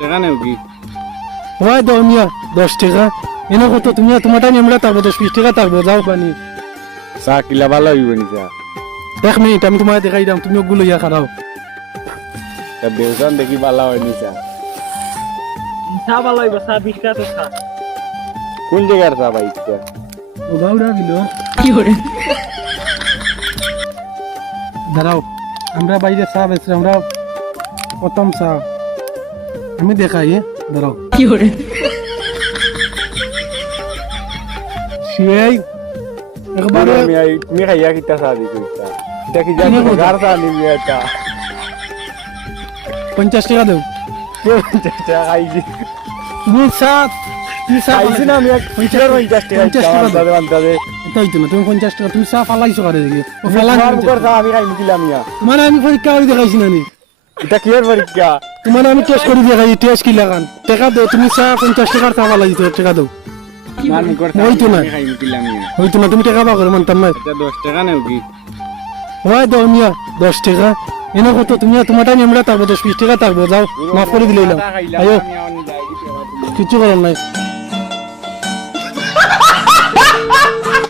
টাকা নেও কি হয় দাও মিয়া 10 টাকা এনে কত তুমি তোমারটা আমরা থাকবো 10-20 টাকা থাকবো যাও পানি চা কিলা ভালো হইব নি চা 1 মিনিট আমি তোমায় দেখাই দাম তুমি ওগুলো ইয়া খারাও তা বেউসান দেখি ভালো হয়নি চা চা ভালো হইব চা 20 টাকা তো চা কোন জায়গার চা ভাই এটা ও বাউরা দিল কি করে দাঁড়াও আমরা বাইরে চা বেচছি আমরা প্রথম চা আমি দেখাই দাঁড়াও কি করে সেই একবার তুমি খাইয়া কিতা চা দিছো এটা এটা কি জানি গার চা নিবি এটা 50 টাকা দাও চা খাইছি তুমি চা খাইছি না আমি 50 টাকা আনতে তাই তো না তুমি 50 টাকা তুমি চা ফালাইছো করে দেখি ও ফালান ফালান কর চা আমি খাই নিলাম ইয়া তোমার আমি পরীক্ষা করে দেখাইছি না নি এটা কি এর পরীক্ষা তোমার আমি টেস্ট করে দেখাই টেস্ট কি লাগান টাকা দাও তুমি চা 50 টাকার চা ফালাইছো টাকা দাও মান কর চা হইতো না। আমি খাই নিলাম ইয়া হইতো না তুমি টাকা পাও করে মানতাম না এটা 10 টাকা নেও কি হয় দাও মিয়া 10 টাকা এনে কত তুমি তোমারটা আমরা থাকবো 10-20 টাকা থাকবো যাও মাফ করে দিলাম আয়ো কিছু করার নাই